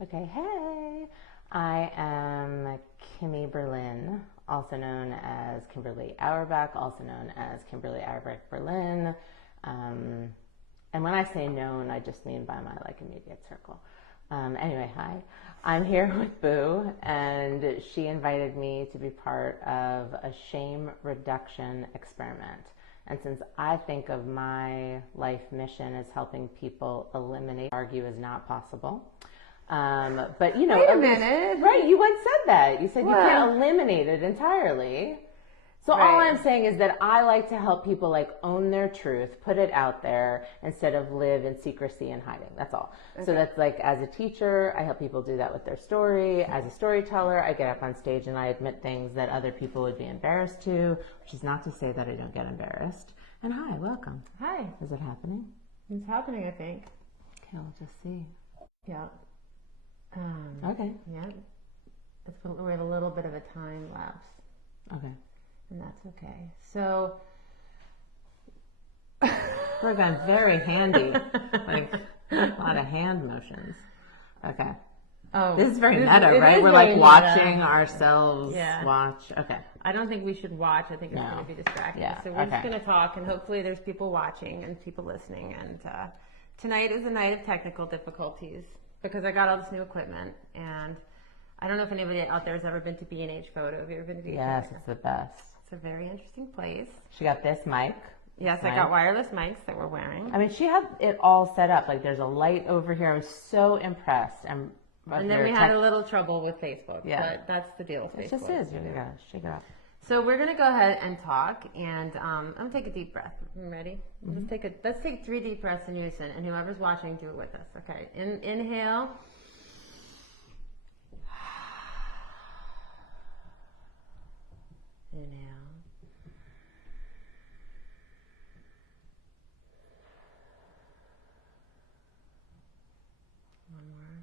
Okay, hey, I am Kimmee Berlin, also known as Kimberly Auerbach, also known as Kimberly Auerbach Berlin. And when I say known, I just mean by my immediate circle. Anyway, hi, I'm here with Boo, and she invited me to be part of a shame reduction experiment. And since I think of my life mission as helping people eliminate, argue is not possible. But you know, wait a minute. Right? You once said that. You said you can't eliminate it entirely. So all I'm saying is that I like to help people own their truth, put it out there instead of live in secrecy and hiding. That's all. Okay. So that's as a teacher, I help people do that with their story. As a storyteller, I get up on stage and I admit things that other people would be embarrassed to, which is not to say that I don't get embarrassed. And hi, welcome. Hi. Is it happening? It's happening, I think. Okay, we'll just see. Yeah. Okay. Yeah. We have a little bit of a time lapse. Okay. And that's okay. So we're going very handy, a lot of hand motions. Okay. Oh, this is very meta, right? We're watching ourselves watch. Okay. I don't think we should watch. I think it's going to be distracting. Yeah. So we're just going to talk, and hopefully there's people watching and people listening. And tonight is a night of technical difficulties because I got all this new equipment, and I don't know if anybody out there has ever been to B&H Photo. Have you ever been to B&H? Yes, it's the best. It's a very interesting place. She got this mic. Yes, I got wireless mics that we're wearing. I mean, she had it all set up. There's a light over here. I was so impressed. And then we had a little trouble with Facebook. Yeah. But that's the deal with Facebook. It just is. You gotta shake it up. So we're going to go ahead and talk, and I'm going to take a deep breath. You ready? Mm-hmm. Let's take 3 deep breaths in unison, and whoever's watching, do it with us. Okay. Inhale. Inhale. One more.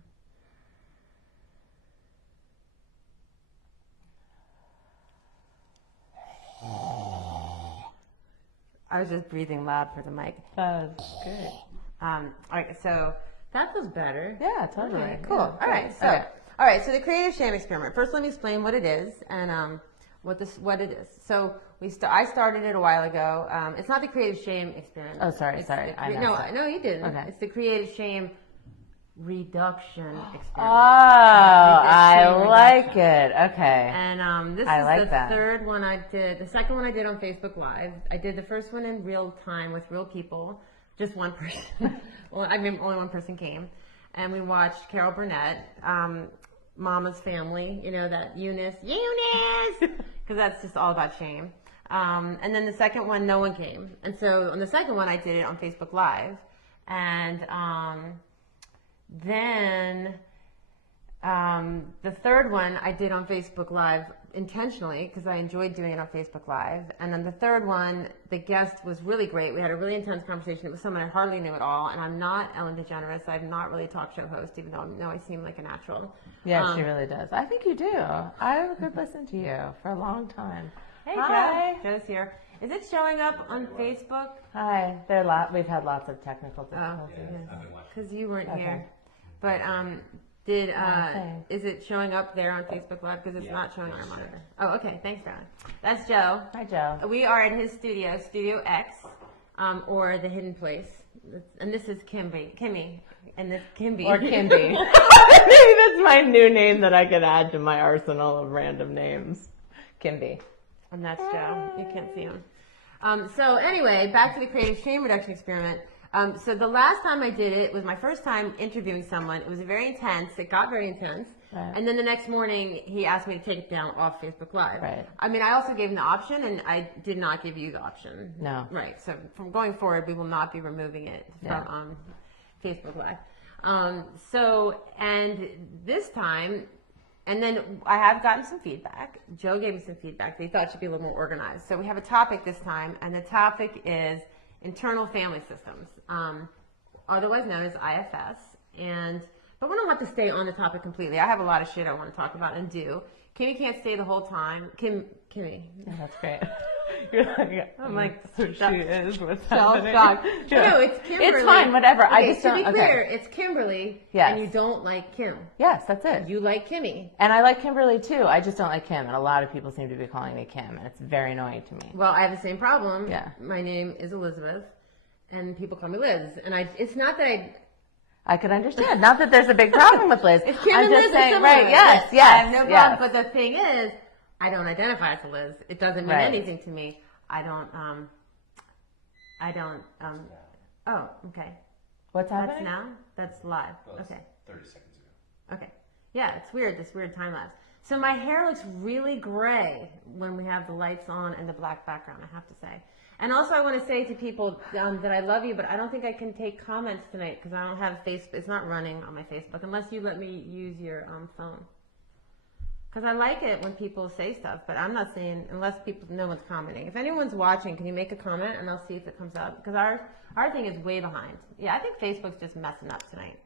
I was just breathing loud for the mic. That was good. All right, so that feels better. Yeah, totally. Okay, cool. Yeah, All right. So the creative shame experiment. First, let me explain what it is and what it is. So I started it a while ago. It's not the creative shame experiment. Oh, sorry. No, you didn't. Okay. It's the creative shame reduction experiment. Oh, I like it. Okay. And this is the third one I did. The second one I did on Facebook Live. I did the first one in real time with real people. Just one person. Well, I mean, only one person came. And we watched Carol Burnett, Mama's Family, that Eunice, because that's just all about shame. And then the second one, no one came. And so on the second one, I did it on Facebook Live. And then the third one I did on Facebook Live intentionally because I enjoyed doing it on Facebook Live. And then the third one, the guest was really great. We had a really intense conversation. It was someone I hardly knew at all. And I'm not Ellen DeGeneres. I'm not really a talk show host, even though I know I seem like a natural. Yeah, she really does. I think you do. I could listen to you for a long time. Hey, Hi. Joe. Joe's here. Is it showing up on Facebook? Hi. We've had lots of technical difficulties. Because you weren't here. But is it showing up there on Facebook Live? Because it's not showing on our monitor. Oh, okay. Thanks, Brian. That's Joe. Hi, Joe. We are at his studio, Studio X, or the Hidden Place. And this is Kimmee. And this Kimby. Or Kimby. Maybe that's my new name that I could add to my arsenal of random names. Kimby. And that's Joe. You can't see him. So anyway, back to the creative shame reduction experiment. So the last time I did it was my first time interviewing someone. It was very intense. It got very intense. Right. And then the next morning, he asked me to take it down off Facebook Live. Right. I mean, I also gave him the option, and I did not give you the option. No. Right. So from going forward, we will not be removing it from Facebook Live. And this time, and then I have gotten some feedback. Joe gave me some feedback. They thought it should be a little more organized. So we have a topic this time, and the topic is internal family systems, otherwise known as IFS. But we don't have to stay on the topic completely. I have a lot of shit I want to talk about and do. Kimmee can't stay the whole time. Kimmee. Yeah, that's great. You're like, I'm like, so she is. What's happening? Shocked. No, it's Kimberly. It's fine, whatever. Okay, I just to don't. be clear, it's Kimberly, Yes. and you don't like Kim. Yes, that's it. You like Kimmee. And I like Kimberly too. I just don't like Kim, and a lot of people seem to be calling me Kim, and it's very annoying to me. Well, I have the same problem. Yeah. My name is Elizabeth, and people call me Liz, and it's not that I could understand. Not that there's a big problem with Liz. It's Kim I'm and just Liz saying, are right? Yes, yes. I have no problem. yes. But the thing is, I don't identify as a Liz. It doesn't mean Right. anything to me. I don't. Oh, okay. What's happening? That's now. That's live. Well, that's Okay. 30 seconds ago. Okay. Yeah, it's weird. This weird time lapse. So my hair looks really gray when we have the lights on and the black background. I have to say. And also, I want to say to people that I love you, but I don't think I can take comments tonight because I don't have Facebook. It's not running on my Facebook unless you let me use your phone. Because I like it when people say stuff, but I'm not saying unless people no one's commenting. If anyone's watching, can you make a comment and I'll see if it comes up? Because our thing is way behind. Yeah, I think Facebook's just messing up tonight.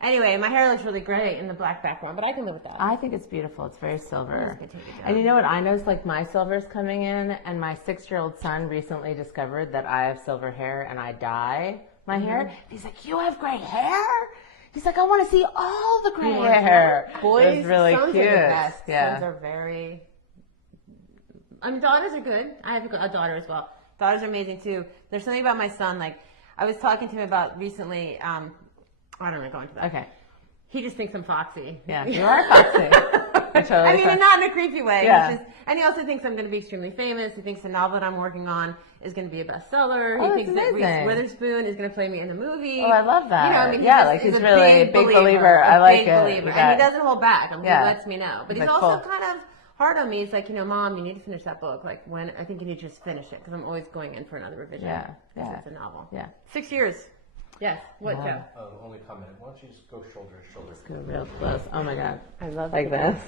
Anyway, my hair looks really great in the black background, but I can live with that. I think it's beautiful. It's very silver. I'm just gonna take it down. And you know what I noticed? Like my silver's coming in, and my 6-year-old son recently discovered that I have silver hair and I dye my hair. He's like, "You have gray hair?" He's like, "I want to see all the gray hair." Boys, it was really sons cute. are the best. Yeah. Sons are very. Daughters are good. I have a daughter as well. Daughters are amazing too. There's something about my son. Like I was talking to him about recently. I don't want to go into that. Okay. He just thinks I'm foxy. Yeah, you are foxy. I mean, and not in a creepy way. Yeah. He's just, and he also thinks I'm going to be extremely famous. He thinks the novel that I'm working on is going to be a bestseller. Oh, He thinks that's that Reese amazing. Witherspoon is going to play me in a movie. Oh, I love that. You know, I mean, Yeah, just like he's is a really a big believer. I like big it. believer. You And he got- doesn't hold back. Yeah. He lets me know. But he's Like, also full. kind of hard on me. He's like, Mom, you need to finish that book. Like, when I think you need to just finish it because I'm always going in for another revision. Yeah, Because yeah. it's a novel. Yeah. 6 years. Yes. What, Joe? Only comment. Why don't you just go shoulder to shoulder? Go real close. Oh my God. I love Like it. this.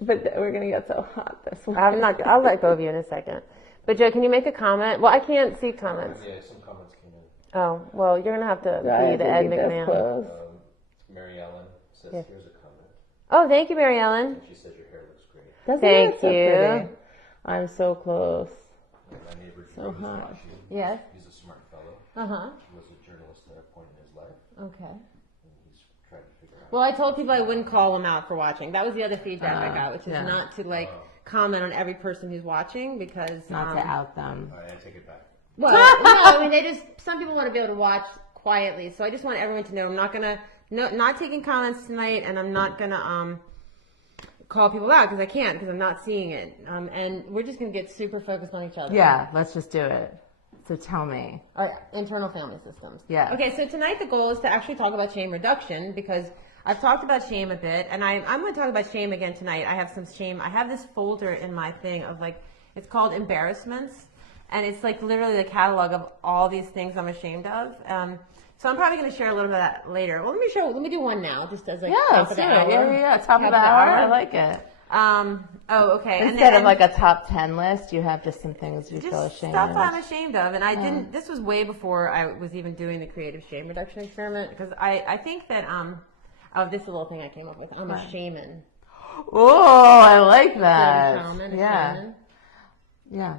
But we're gonna get so hot this one. I'm not. I'll let go of you in a second. But Joe, can you make a comment? Well, I can't see comments. Yeah, some comments came in. Oh, well, you're gonna have to be the Ed McMahon. Mary Ellen says, Yeah. here's a comment. Oh, thank you, Mary Ellen. She says your hair looks great. Doesn't Thank it so you. pretty? I'm so close. My neighbor So Joe is hot. watching. Yes. He's a smart fellow. Uh He was a journalist at a point in his life, huh. Okay. and he's trying to figure out. Well, I told people I wouldn't call them out for watching. That was the other feedback I got, which is yeah. not to comment on every person who's watching because Not to out them. All right, I take it back. Well, no, I mean some people want to be able to watch quietly, so I just want everyone to know I'm not taking comments tonight, and I'm not gonna call people out because I can't because I'm not seeing it, and we're just gonna get super focused on each other. Yeah, let's just do it. So tell me. Our internal family systems. Yeah. Okay, so tonight the goal is to actually talk about shame reduction because I've talked about shame a bit, and I'm going to talk about shame again tonight. I have some shame. I have this folder in my thing of it's called embarrassments, and it's like literally the catalog of all these things I'm ashamed of. So I'm probably going to share a little bit of that later. Well, let me do one now, just as Yeah, top let's of do the it. hour. Yeah. Top of the hour. I like it. Oh, okay. Instead of like a top 10 list, you have just some things you feel just ashamed stuff of. I'm ashamed of, and I didn't. This was way before I was even doing the creative shame reduction experiment because I think that this is a little thing I came up with. I'm a shaman. Oh, I like that. A shaman. Yeah.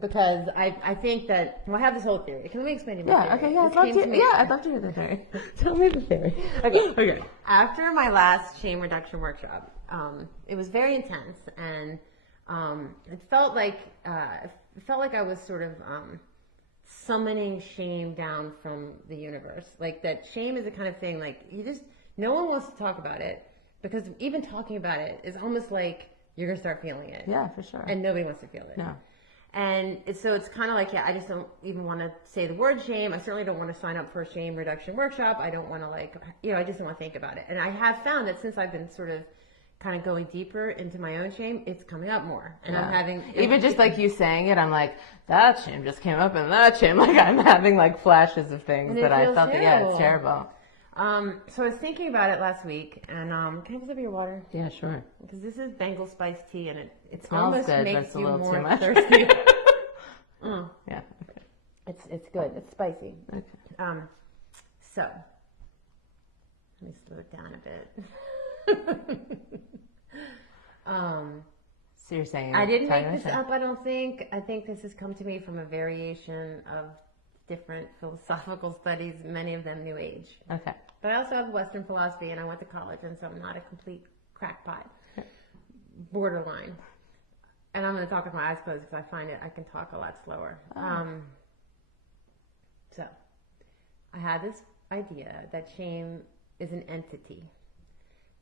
Because I think that I have this whole theory. Can we explain to you my Yeah. theory? Okay. Yeah. This came to me. I'd love to hear the theory. Tell me the theory. Okay. After my last shame reduction workshop, it was very intense, and it felt like I was sort of summoning shame down from the universe. Like that shame is the kind of thing no one wants to talk about it because even talking about it is almost like you're gonna start feeling it. Yeah, for sure. And nobody wants to feel it. No. And so it's kind of I just don't even want to say the word shame. I certainly don't want to sign up for a shame reduction workshop. I don't want to I just don't want to think about it. And I have found that since I've been sort of kind of going deeper into my own shame, it's coming up more. And I'm having... Even just like you saying it, I'm like, that shame just came up and that shame. Like I'm having flashes of things that I felt it's terrible. So I was thinking about it last week, and can I have some of your water? Yeah, sure. Because this is Bengal spiced tea, and it smells almost good, but makes it's a you little more too much. thirsty. Yeah. Okay. It's good. It's spicy. Okay. So let me slow it down a bit. So you're saying I didn't make this up, I don't think. I think this has come to me from a variation of different philosophical studies, many of them New Age. Okay. But I also have Western philosophy, and I went to college, and so I'm not a complete crackpot. Borderline. And I'm going to talk with my eyes closed because I find I can talk a lot slower. So I had this idea that shame is an entity.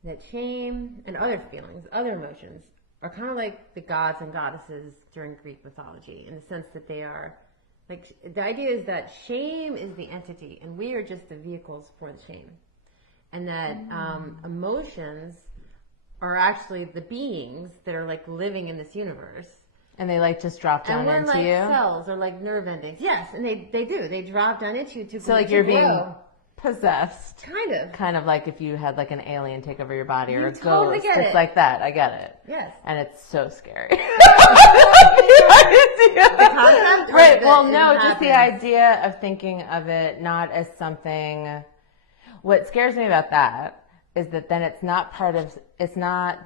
That shame and other feelings, other emotions, are kind of like the gods and goddesses during Greek mythology, in the sense that they are, like, the idea is that shame is the entity and we are just the vehicles for the shame. And that emotions are actually the beings that are like living in this universe. And they like just drop down and into we're like you? cells or like nerve endings. Yes, and they do. They drop down into you to So like you're being possessed. Kind of like if you had like an alien take over your body or a totally ghost. Get it's it. like that. I get it. Yes. And it's so scary. Right. Well, no, just the idea of thinking of it not as something. What scares me about that is that then it's not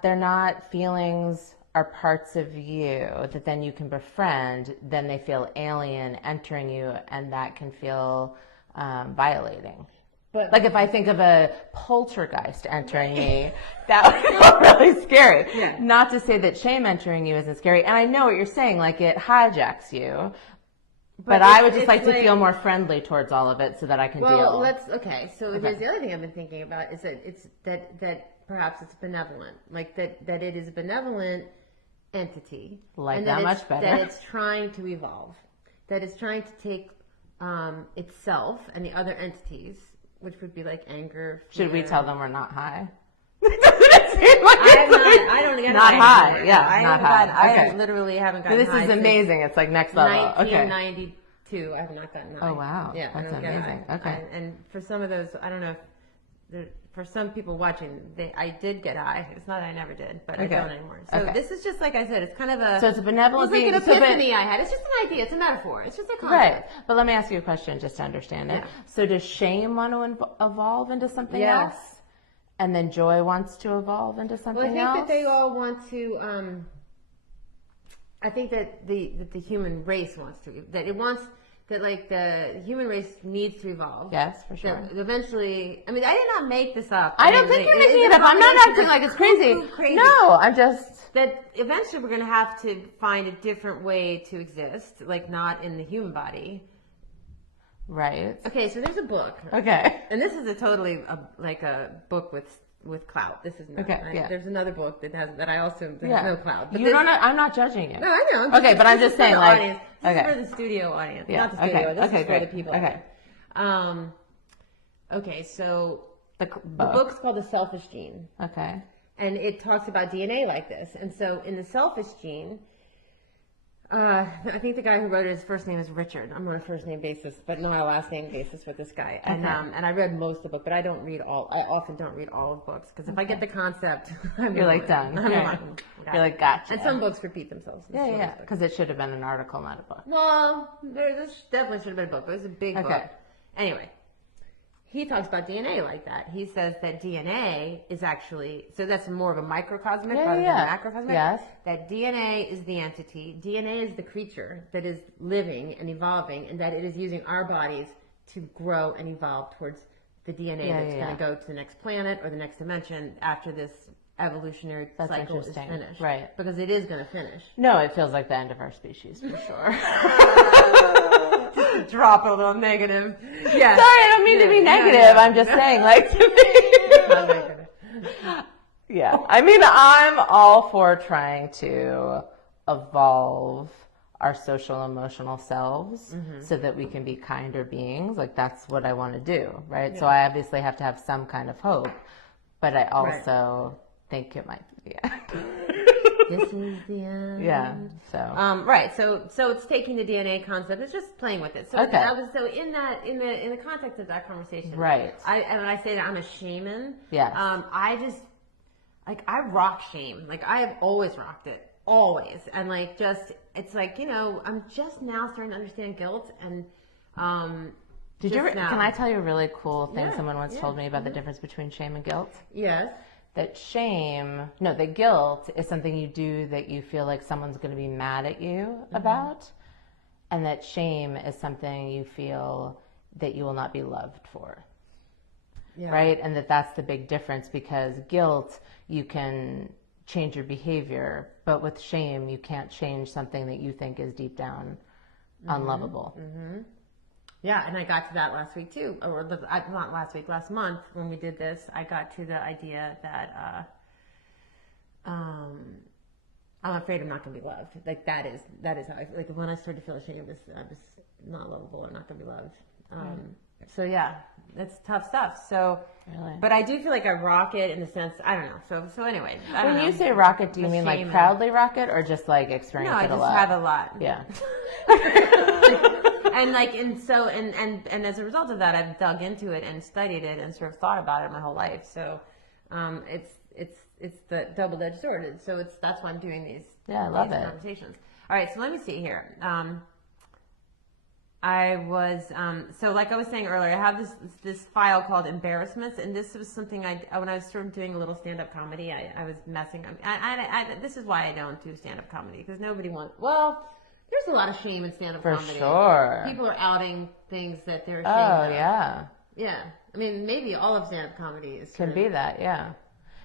they're not feelings or parts of you that then you can befriend. Then they feel alien entering you, and that can feel violating. But like if I think of a poltergeist entering me, that would feel really scary. Yeah. Not to say that shame entering you isn't scary. And I know what you're saying, like it hijacks you. But I would just like to feel more friendly towards all of it so that I can deal. Okay. So here's the other thing I've been thinking about is that it's that perhaps it's benevolent. Like that it is a benevolent entity. Like and that much better. That it's trying to evolve. That it's trying to take itself and the other entities, which would be like anger. Fear. Should we tell them we're not high? I don't get not high. Anymore. Yeah, I not haven't high. I literally haven't gotten this high. This is amazing. It's like next level. 1992, I have not gotten high. Oh wow. Yeah, that's I don't amazing. Get high. Okay. And for some of those, I don't know if for some people watching, I did get high. It's not that I never did, but I don't anymore. So this is just like I said, it's kind of a. So it's a benevolent being. It's like an epiphany I had. It's just an idea. It's a metaphor. It's just a concept. Right. But let me ask you a question just to understand it. Yeah. So does shame want to evolve into something else? And then joy wants to evolve into something else? Well, I think that they all want to. I think that the human race wants to. That it wants. That like the human race needs to evolve. Yes, for sure. That eventually, I mean, I did not make this up. I don't think you're making it up. I'm not acting like it's crazy. No, I'm just... That eventually we're going to have to find a different way to exist, like not in the human body. Right. Okay, so there's a book. Okay. And this is like a book with clout. This is not. Yeah. There's another book that I also has no clout. But I'm not judging you. No, I know. Okay, but I'm just saying, like, audience. This is for the studio audience, not the studio. This is for the people. Okay. Okay, so the book. book's called The Selfish Gene. Okay. And it talks about DNA like this. And so in The Selfish Gene, I think the guy who wrote it, his first name is Richard. I'm on a first name basis, but not a last name basis with this guy. And and I read most of the book, but I often don't read all of books, because if I get the concept, you're like done. You're like, gotcha. And some books repeat themselves. Yeah, because it should have been an article, not a book. Well, this definitely should have been a book, but it was a big book. Anyway, he talks about DNA like that. He says that DNA is actually, so that's more of a microcosmic rather than macrocosmic. Yes. That DNA is the entity. DNA is the creature that is living and evolving, and that it is using our bodies to grow and evolve towards the DNA that's going to go to the next planet or the next dimension after this evolutionary cycle is finished. Right. Because it is going to finish. No, it feels like the end of our species for sure. Drop a little negative. Yeah. Sorry, I don't mean to be negative. I'm just saying, like, to be. Not negative. Yeah. I mean, I'm all for trying to evolve our social emotional selves so that we can be kinder beings. Like, that's what I want to do, right? Yeah. So I obviously have to have some kind of hope, but I also think it might be the end. This is the end. Yeah. So. Right. So it's taking the DNA concept. It's just playing with it. So in the context of that conversation. Right. When I say that I'm a shaman. Yes. I just I rock shame. Like, I have always rocked it. Always. And like, it's like, I'm just now starting to understand guilt and. Can I tell you a really cool thing someone once told me about the difference between shame and guilt? Yes. that that guilt is something you do that you feel like someone's going to be mad at you about, and that shame is something you feel that you will not be loved for. Yeah. Right? And that's the big difference, because guilt, you can change your behavior, but with shame, you can't change something that you think is deep down unlovable. Yeah, and I got to that last week too, or not last week, last month when we did this. I got to the idea that I'm afraid I'm not going to be loved. Like that is how I like when I started to feel ashamed, I was not lovable or not going to be loved. So yeah, it's tough stuff. So, really? But I do feel like I rock it in the sense, I don't know. So anyway. When you say rock it, do you mean like proudly rock it, or just like experience it a lot? No, I just have a lot. Yeah. And as a result of that, I've dug into it and studied it and sort of thought about it my whole life. So, it's the double-edged sword. So that's why I'm doing these. Yeah, I love it. Conversations. All right, so let me see here. I was so like I was saying earlier, I have this file called embarrassments, and this was something when I was sort of doing a little stand-up comedy, I was messing up. This is why I don't do stand-up comedy, because nobody wants. Well, there's a lot of shame in stand-up comedy. For sure. People are outing things that they're ashamed of. Oh yeah. Yeah, I mean maybe all of stand-up comedy can be that. Yeah.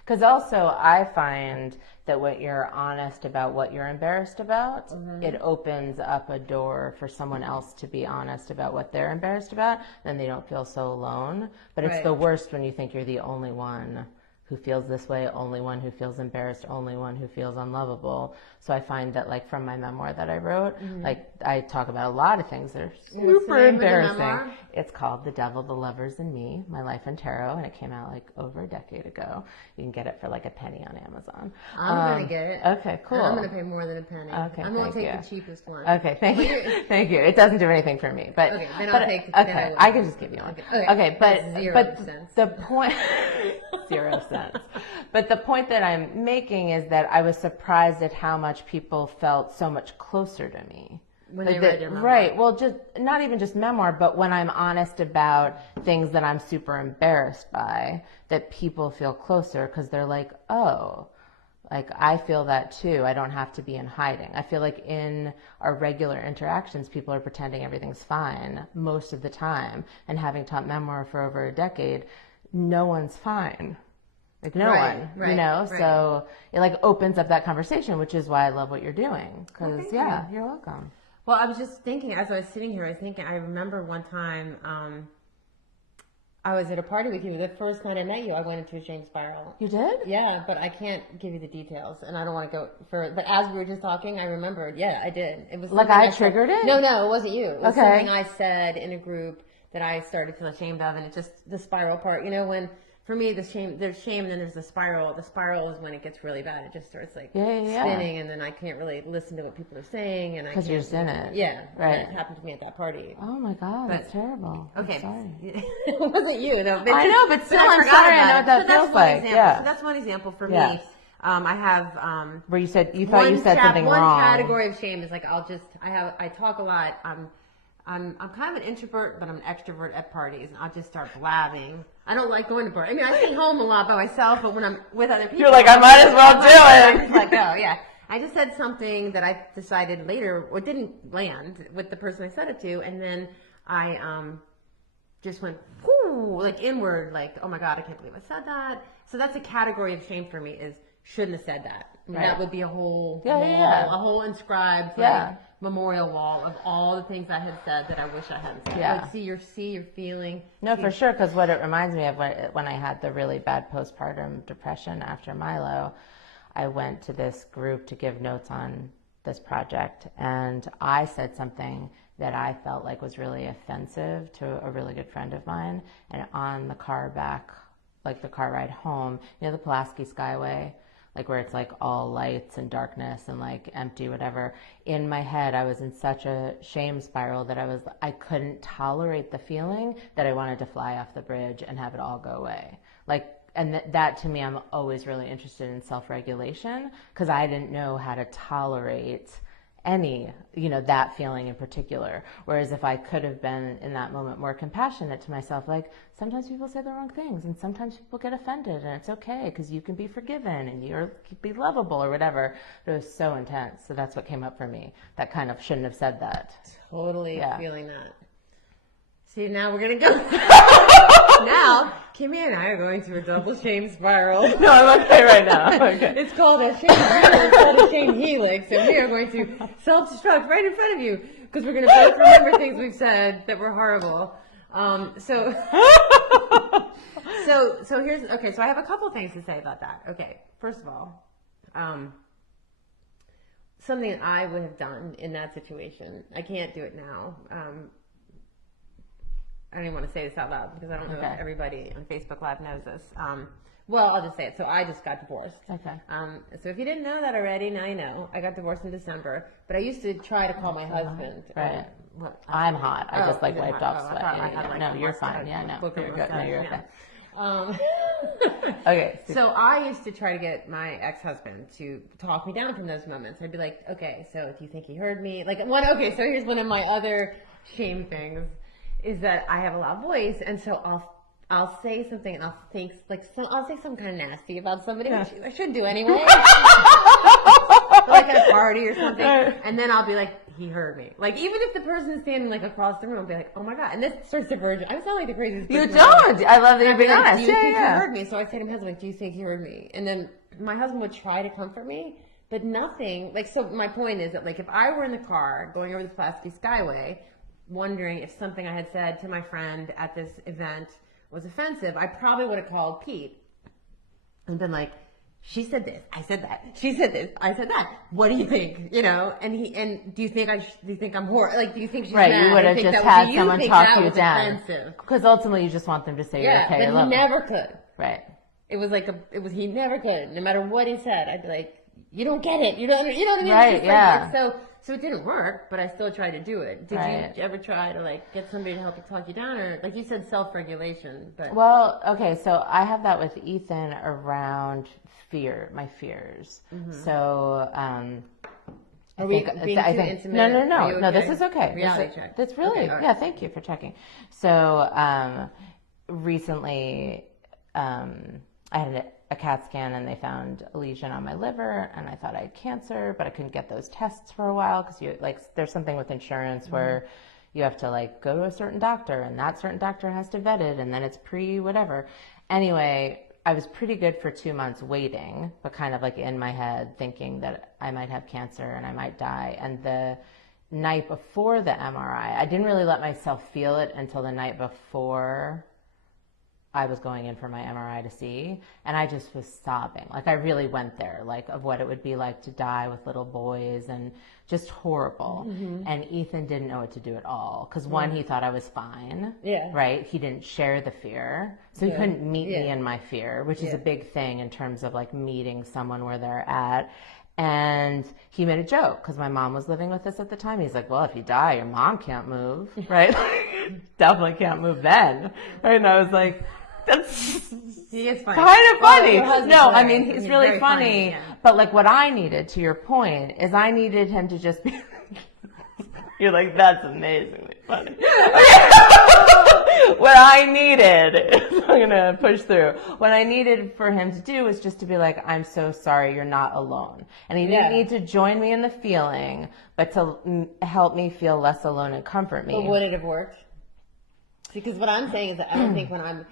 Because also I find that when you're honest about what you're embarrassed about, it opens up a door for someone else to be honest about what they're embarrassed about. Then they don't feel so alone. But it's the worst when you think you're the only one who feels this way, only one who feels embarrassed, only one who feels unlovable. So I find that, like, from my memoir that I wrote, like, I talk about a lot of things that are super embarrassing. It's called The Devil, the Lovers, and Me, My Life in Tarot, and it came out like over a decade ago. You can get it for like a penny on Amazon. I'm going to get it. Okay, cool. I'm going to pay more than a penny. Okay, I'm going to take the cheapest one. Okay, thank you. Thank you. It doesn't do anything for me. But, okay, then I'll take I can just give you one. Okay, but the point... 0 cents. But the point that I'm making is that I was surprised at how much people felt so much closer to me. When they read your memoir. Right. Well, just not even just memoir, but when I'm honest about things that I'm super embarrassed by, that people feel closer because they're like, oh, like I feel that too. I don't have to be in hiding. I feel like in our regular interactions, people are pretending everything's fine most of the time. And having taught memoir for over a decade, no one's fine. Like no one, you know? Right. So it like opens up that conversation, which is why I love what you're doing. Cause you're welcome. Well, I was just thinking, as I was sitting here, I remember one time, I was at a party with you. The first night I met you, I went into a shame spiral. You did? Yeah, but I can't give you the details, and I don't want to go for. But as we were just talking, I remembered. Yeah, I did. It was like I triggered it. No, it wasn't you. It was something I said in a group that I started to feel ashamed of, and it's just the spiral part. You know, when for me there's shame, and then there's the spiral. The spiral is when it gets really bad. It just starts like spinning, and then I can't really listen to what people are saying, and because you're just in it. Yeah, right. It happened to me at that party. Oh my God, that's terrible. Okay, I'm sorry. It wasn't you though. I know, but still, I'm sorry. I know what that feels like. Yeah, so that's one example for me. I have where you said you thought you said something wrong. One category of shame is like I talk a lot. I'm kind of an introvert, but I'm an extrovert at parties, and I'll just start blabbing. I don't like going to parties. I mean, I stay home a lot by myself, but when I'm with other people, you're like, I might as well do it. I'm like, oh yeah. I just said something that I decided later, or didn't land with the person I said it to, and then I just went, whoo, like inward, like, oh my God, I can't believe I said that. So that's a category of shame for me, is shouldn't have said that. I mean, that would be a whole a whole inscribed memorial wall of all the things I had said that I wish I hadn't said. Yeah. Like, see your feeling. No, for sure, because what it reminds me of when I had the really bad postpartum depression after Milo, I went to this group to give notes on this project, and I said something that I felt like was really offensive to a really good friend of mine, and on the car back, like the car ride home, you know the Pulaski Skyway? Like where it's like all lights and darkness and like empty, whatever. In my head, I was in such a shame spiral that I couldn't tolerate the feeling that I wanted to fly off the bridge and have it all go away. Like, and that to me, I'm always really interested in self-regulation because I didn't know how to tolerate that feeling in particular. Whereas if I could have been in that moment more compassionate to myself, like sometimes people say the wrong things and sometimes people get offended and it's okay because you can be forgiven and you can be lovable or whatever. But it was so intense. So that's what came up for me. That kind of shouldn't have said that. Totally feeling that. See, now we're going to go. Now, Kimmee and I are going through a double shame spiral. No, I'm okay right now. Okay. It's called a shame spiral. It's called a shame helix. And we are going to self-destruct right in front of you because we're going to both remember things we've said that were horrible. So here's, okay, so I have a couple things to say about that. Okay, first of all, something that I would have done in that situation. I can't do it now. I don't even want to say this out loud because I don't know if everybody on Facebook Live knows this. Well, I'll just say it. So I just got divorced. Okay. So if you didn't know that already, now you know. I got divorced in December, but I used to try to call my husband. Right. I'm hot. I just wiped off sweat. No, you're fine. Yeah, no. You're good. No, you're okay. Okay. So I used to try to get my ex-husband to talk me down from those moments. I'd be like, okay, so do you think he heard me? So here's one of my other shame things is that I have a loud voice, and so I'll say something and I'll think I'll say something kind of nasty about somebody, which I should do anyway. Like at a party or something, and then I'll be like, he heard me. Like even if the person is standing across the room, I'll be like, oh my god. And this starts to verge. I sound like the craziest person. You don't. I love that you're being honest. Do you think you heard me? So I say to my husband, do you think you heard me? And then my husband would try to comfort me, but nothing. So my point is that if I were in the car going over the Pulaski Skyway, wondering if something I had said to my friend at this event was offensive, I probably would have called Pete and been like, she said this, I said that, she said this, I said that, what do you think? And do you think I'm horrible? Do you think she's right, mad? you would have just had someone talk you down. Because ultimately you just want them to say you're okay. But he never could. Right. It was he never could. No matter what he said, I'd be like, you don't get it. You know what I mean? Right, yeah. So it didn't work, but I still tried to do it. Did you ever try to get somebody to help you talk you down, or like you said, self-regulation? But well, okay, so I have that with Ethan around my fears. Mm-hmm. So I think no. This is okay. Reality check. That's really yeah. Thank you for checking. So recently, I had a CAT scan and they found a lesion on my liver, and I thought I had cancer, but I couldn't get those tests for a while because there's something with insurance where you have to go to a certain doctor, and that certain doctor has to vet it, and then it's whatever. Anyway, I was pretty good for 2 months waiting, but kind of in my head thinking that I might have cancer and I might die. And the night before the MRI, I didn't really let myself feel it until the night before I was going in for my MRI to see, and I just was sobbing. I really went there, of what it would be like to die with little boys, and just horrible. Mm-hmm. And Ethan didn't know what to do at all, because one, he thought I was fine, right? He didn't share the fear, so he couldn't meet me in my fear, which is a big thing in terms of meeting someone where they're at. And he made a joke, because my mom was living with us at the time. He's like, well, if you die, your mom can't move, right? Definitely can't move then. Right? And I was like, he is funny. Kind of funny. No, I mean, he's really funny. But what I needed, to your point, is I needed him to just be. You're like, that's amazingly funny. What I needed, I'm gonna push through. What I needed for him to do was just to be like, I'm so sorry, you're not alone. And he didn't need to join me in the feeling, but to help me feel less alone and comfort me. But would it have worked? Because what I'm saying is that I don't think when I'm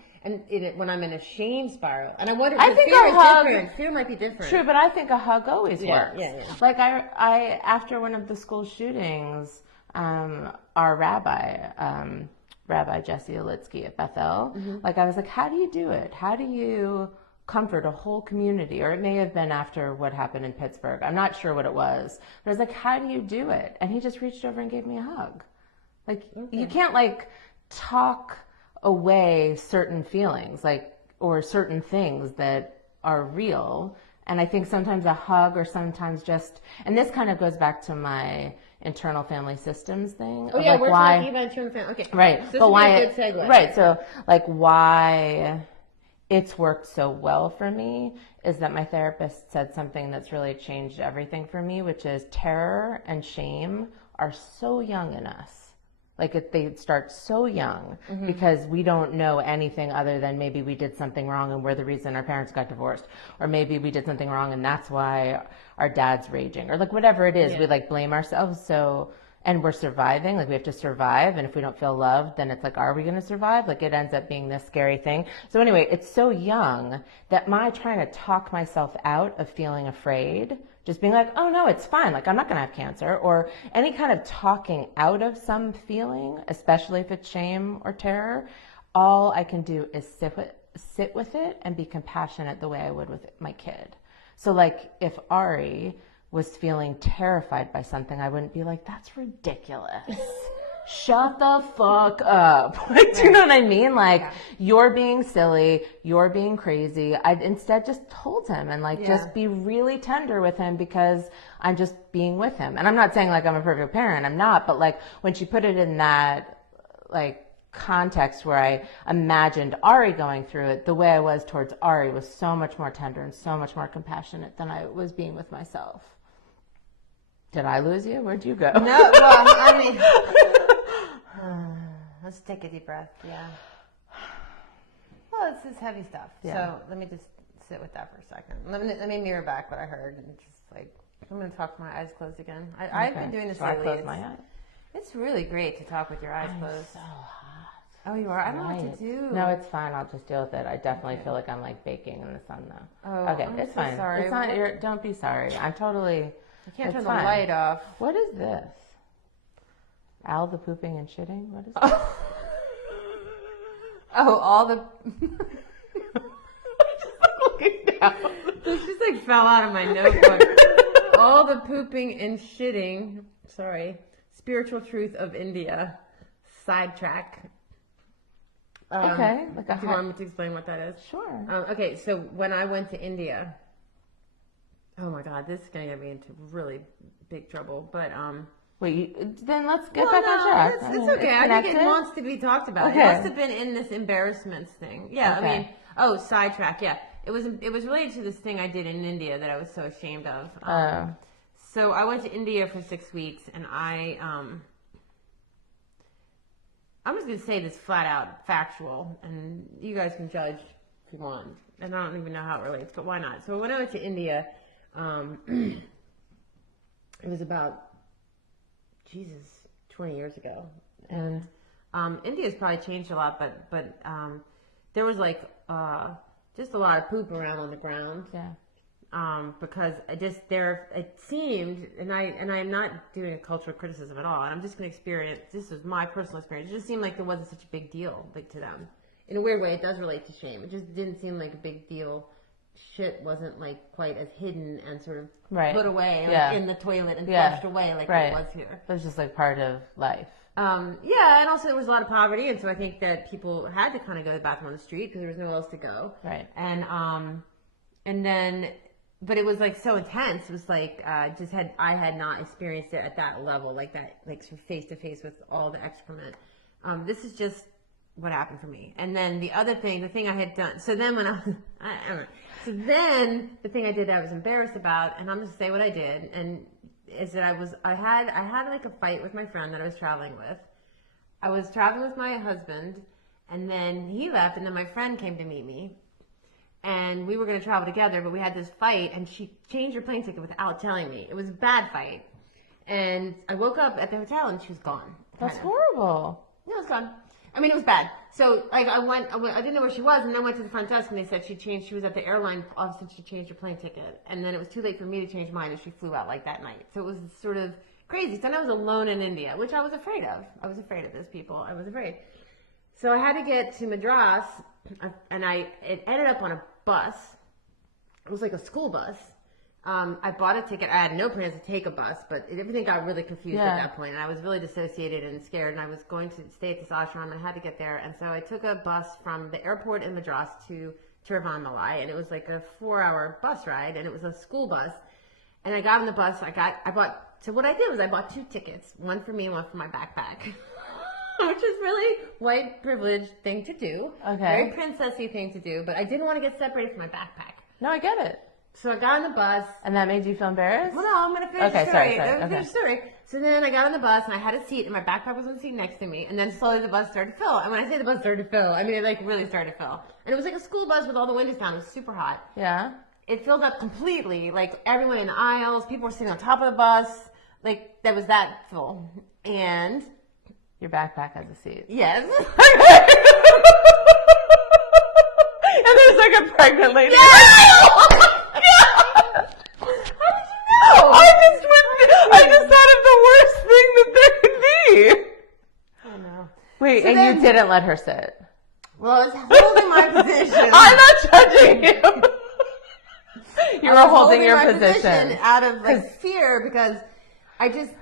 in a shame spiral, and I wonder if fear is different. Fear might be different. True, but I think a hug always works. Yeah. I after one of the school shootings, our Rabbi Jesse Olitsky at Bethel, I was like, how do you do it? How do you comfort a whole community? Or it may have been after what happened in Pittsburgh. I'm not sure what it was. But I was like, how do you do it? And he just reached over and gave me a hug. You can't talk away certain feelings, or certain things that are real. And I think sometimes a hug, or sometimes just, and this kind of goes back to my internal family systems thing. Oh yeah, we're talking about internal family. Okay. Right. So this would be a good segue. Right. So why it's worked so well for me is that my therapist said something that's really changed everything for me, which is terror and shame are so young in us. Like they start so young because we don't know anything other than maybe we did something wrong and we're the reason our parents got divorced, or maybe we did something wrong and that's why our dad's raging, or like whatever it is, we like blame ourselves. So, and we're surviving, like we have to survive. And if we don't feel loved, then it's like, are we going to survive? Like it ends up being this scary thing. So anyway, it's so young that my trying to talk myself out of feeling afraid, just being like, oh no, it's fine. Like I'm not going to have cancer, or any kind of talking out of some feeling, especially if it's shame or terror, all I can do is sit with it and be compassionate the way I would with my kid. So like if Ari was feeling terrified by something, I wouldn't be like, that's ridiculous. Shut the fuck up. Like, do you know what I mean? Like, you're being silly, you're being crazy. I'd instead just told him and like just be really tender with him because I'm just being with him. And I'm not saying like I'm a perfect parent, I'm not, but like when she put it in that like context where I imagined Ari going through it, the way I was towards Ari was so much more tender and so much more compassionate than I was being with myself. Did I lose you? Where'd you go? No, well, I mean, let's take a deep breath. Yeah. Well, it's this heavy stuff. Yeah. So let me just sit with that for a second. Let me mirror back what I heard and just like, I'm going to talk with my eyes closed again. I've been doing this lately. I close my eyes? It's really great to talk with your eyes closed. So hot. Oh, you are? I don't know what to do. No, it's fine. I'll just deal with it. I definitely feel like I'm like baking in the sun though. Oh, okay, it's fine. Sorry. It's not. Don't be sorry. I'm totally. I can't turn the light off. What is this? Al the pooping and shitting? What is this? Oh, all the... looking down. This just like fell out of my notebook. All the pooping and shitting. Sorry. Spiritual truth of India. Sidetrack. Okay. Do you want me to explain what that is? Sure. Okay, so when I went to India... Oh my God, this is going to get me into really big trouble. But wait, then let's get back on track. It's okay. I think it wants to be talked about. Okay. It must have been in this embarrassments thing. Yeah, okay. I mean, sidetrack. Yeah, it was related to this thing I did in India that I was so ashamed of. So I went to India for 6 weeks, and I'm just going to say this flat out factual, and you guys can judge if you want. And I don't even know how it relates, but why not? So when I went to India. It was about 20 years ago, and India's probably changed a lot, but there was like just a lot of poop around on the ground. Yeah. Because it seemed, and I'm not doing a cultural criticism at all, and I'm just going to experience. This is my personal experience. It just seemed like there wasn't such a big deal, like to them. In a weird way, it does relate to shame. It just didn't seem like a big deal. Shit wasn't like quite as hidden and sort of put away in the toilet and flushed away like it was here. It was just like part of life. And also there was a lot of poverty, and so I think that people had to kind of go to the bathroom on the street because there was nowhere else to go. Right. And then, but it was like so intense. It was like I had not experienced it at that level, like that, like sort of face to face with all the excrement. This is just what happened for me. And then the other thing, the thing I had done. So then when I don't know. So then the thing I did that I was embarrassed about, and I'm going to say what I did, and is that I had like a fight with my friend that I was traveling with. I was traveling with my husband, and then he left, and then my friend came to meet me, and we were going to travel together, but we had this fight, and she changed her plane ticket without telling me. It was a bad fight. And I woke up at the hotel, and she was gone. That's horrible. Yeah, it was gone. I mean, it was bad. So like, I didn't know where she was, and then I went to the front desk, and they said she was at the airline office, and she changed her plane ticket. And then it was too late for me to change mine, and she flew out like that night. So it was sort of crazy. So then I was alone in India, which I was afraid of. I was afraid of those people. I was afraid. So I had to get to Madras, and it ended up on a bus. It was like a school bus. I bought a ticket. I had no plans to take a bus, but everything got really confused at that point, and I was really dissociated and scared, and I was going to stay at this ashram, and I had to get there, and so I took a bus from the airport in Madras to Tiruvannamalai, and it was like a 4-hour bus ride, and it was a school bus, and I got on the bus. So what I did was I bought 2 tickets, one for me and one for my backpack. which is really white privilege thing to do. Okay. Very princessy thing to do, but I didn't want to get separated from my backpack. No, I get it. So I got on the bus. And that made you feel embarrassed? Well, no, I'm going to finish the story. Sorry. Finish the story. So then I got on the bus and I had a seat and my backpack was on the seat next to me. And then slowly the bus started to fill. And when I say the bus started to fill, I mean it like really started to fill. And it was like a school bus with all the windows down. It was super hot. Yeah. It filled up completely. Like everyone in the aisles, people were sitting on top of the bus. Like that was that full. And your backpack has a seat. yes. And there's like a pregnant lady. I just thought of the worst thing that there could be. I know. Wait, So and then- you didn't let her sit? Well, I was holding my position. I'm not judging you. You were I was holding your my position. out of like fear because I just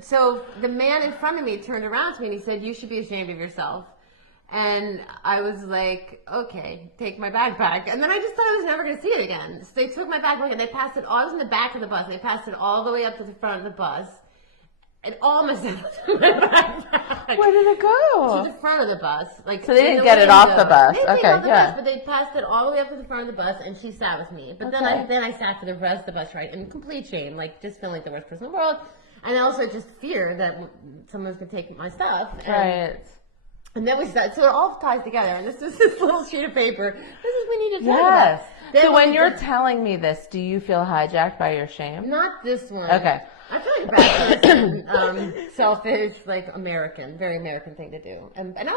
so the man in front of me turned around to me and he said, "You should be ashamed of yourself." And I was like, okay, take my backpack. And then I just thought I was never going to see it again. So they took my backpack and they passed it all. I was in the back of the bus. They passed it all the way up to the front of the bus. And almost to my backpack. Where did it go? To the front of the bus. Like, so they in didn't get it window. off the bus. They didn't Okay, get it off the yeah. bus, but they passed it all the way up to the front of the bus and she sat with me. But then I sat for the rest of the bus ride in complete shame, like just feeling like the worst person in the world. And also just fear that someone's going to take my stuff. Right. And then we started, so it all ties together. And this is this little sheet of paper. This is we need to talk about. Then So when you're telling me this, do you feel hijacked by your shame? not this one. Okay. I feel like a bad person, selfish, like American, very American thing to do. And but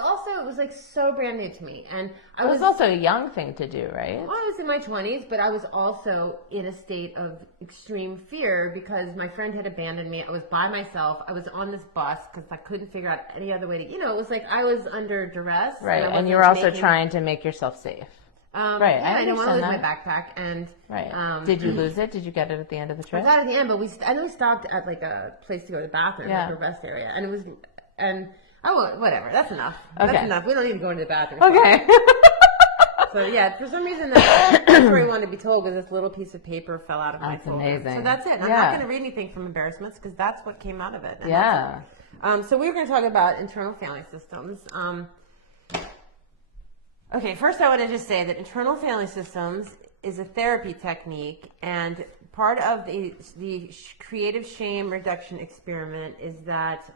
also it was like so brand new to me. And It was also a young thing to do, right? I was in my 20s, but I was also in a state of extreme fear because my friend had abandoned me. I was by myself. I was on this bus because I couldn't figure out any other way to, it was like I was under duress. Right, and you were also trying to make yourself safe. Right, yeah, I didn't want to lose understand my backpack. And right. Did you lose it? Did you get it at the end of the I trip? got it at the end, but I know we stopped at like a place to go to the bathroom, like a rest area, and it was, whatever. That's enough. Okay. That's enough. We don't need to go into the bathroom. Okay. So yeah, for some reason that story wanted to be told because this little piece of paper fell out of my folder. Amazing. So that's it. I'm not going to read anything from embarrassments because that's what came out of it. And so we were going to talk about internal family systems. Okay, first I want to just say that internal family systems is a therapy technique, and part of the creative shame reduction experiment is that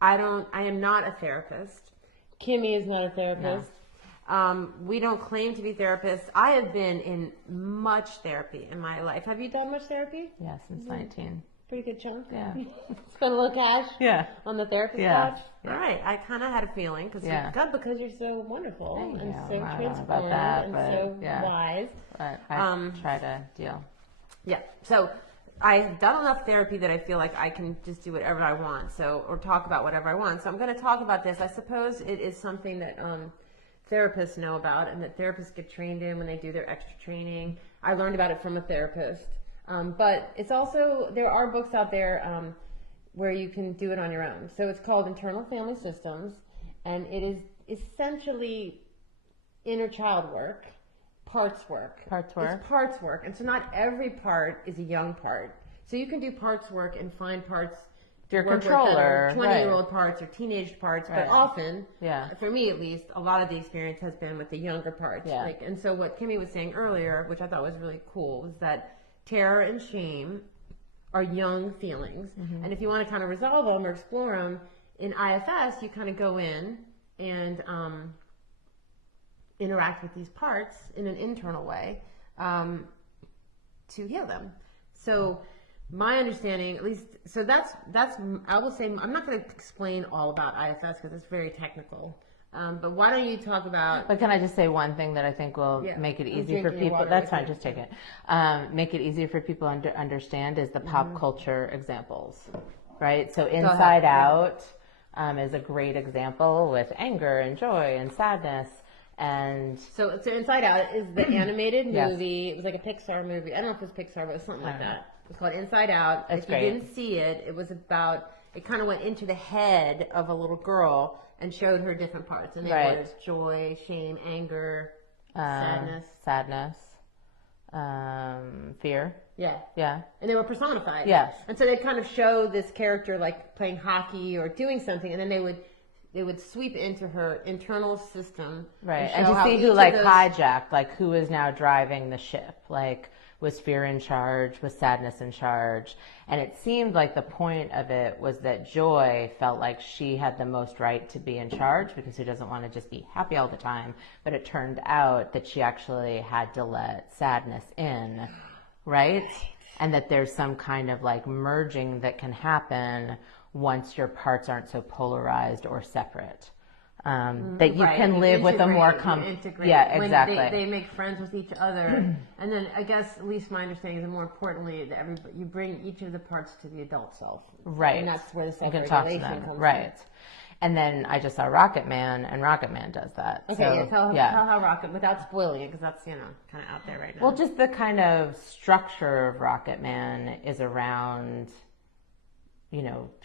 I am not a therapist. Kimmee is not a therapist. No. We don't claim to be therapists. I have been in much therapy in my life. Have you done much therapy? Yeah, since 19. Pretty good chunk. Yeah. Spend a little cash. Yeah. On the therapist couch. Yeah. All right. I kind of had a feeling because you're so wonderful and so transformed and so wise. But I try to deal. Yeah. So I've done enough therapy that I feel like I can just do whatever I want. Or talk about whatever I want. So I'm going to talk about this. I suppose it is something that therapists know about and that therapists get trained in when they do their extra training. I learned about it from a therapist. But it's also, there are books out there where you can do it on your own. So it's called Internal Family Systems, and it is essentially inner child work, parts work. It's parts work. And so not every part is a young part. So you can do parts work and find parts. Your controller. 20-year-old parts or teenage parts, but often, for me at least, a lot of the experience has been with the younger parts. Yeah. And so what Kimmee was saying earlier, which I thought was really cool, was that terror and shame are young feelings. Mm-hmm. And if you want to kind of resolve them or explore them, in IFS, you kind of go in and interact with these parts in an internal way to heal them. So my understanding, at least, so that's I will say, I'm not going to explain all about IFS because it's very technical. But why don't you talk about... But can I just say one thing that I think will make it easy for people? That's fine, just take it. Make it easier for people to understand is the pop culture examples, right? So Inside Out is a great example with anger and joy and sadness. And so Inside Out is the animated movie. It was like a Pixar movie. I don't know if it was Pixar, but it was something like that. It was called Inside Out. If you didn't see it, it was about... It kind of went into the head of a little girl and showed her different parts. And they was joy, shame, anger, sadness. Fear. Yeah. Yeah. And they were personified. Yes. And so they'd kind of show this character like playing hockey or doing something, and then they would sweep into her internal system. Right. And to see who like hijacked, like who is now driving the ship. Like, was fear in charge? Was sadness in charge? And it seemed like the point of it was that Joy felt like she had the most right to be in charge because who doesn't want to just be happy all the time? But it turned out that she actually had to let sadness in, right? And that there's some kind of like merging that can happen once your parts aren't so polarized or separate. That you can live with a more yeah, exactly. When they make friends with each other, and then I guess at least my understanding is that more importantly that you bring each of the parts to the adult self, right? And that's where the self-regulation comes from, right? And then I just saw Rocket Man, and Rocket Man does that. Okay, so, tell how Rocket, without spoiling it, because that's kind of out there right now. Well, just the kind of structure of Rocket Man is around,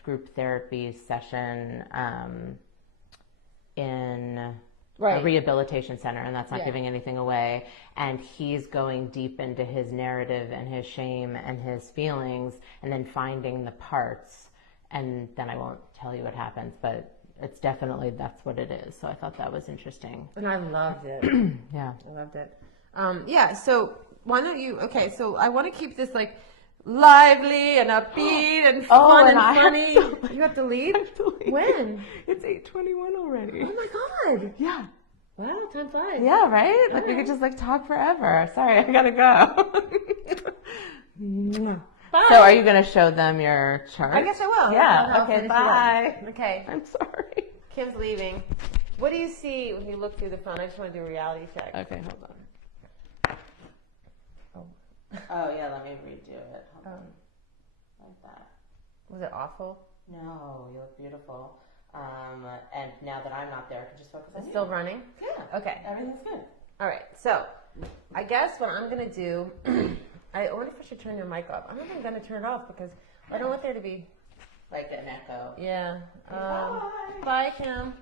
group therapy session. In a rehabilitation center, and that's not giving anything away. And he's going deep into his narrative and his shame and his feelings, and then finding the parts. And then I won't tell you what happens, but it's definitely that's what it is. So I thought that was interesting. And I loved it. Yeah, I loved it. So why don't you? Okay, so I want to keep this like lively and upbeat and fun and funny. You have to leave? When? It's 8:21 already. Oh my God. Yeah. Wow, time flies. Yeah, right? Like we could just like talk forever. Sorry, I gotta go. Bye. So are you gonna show them your chart? I guess I will. Yeah. Okay, bye. Okay. I'm sorry. Kim's leaving. What do you see when you look through the phone? I just want to do a reality check. Okay, hold on. Oh, yeah, let me redo it. Hold on. Like that. Was it awful? No, you look beautiful. And now that I'm not there, I can just focus on It's still running? Yeah. Okay. Everything's good. All right. So, I guess what I'm going to do, I wonder if I should turn your mic off. I'm not even going to turn it off because I don't want there to be like an echo. Yeah. Bye, Kim.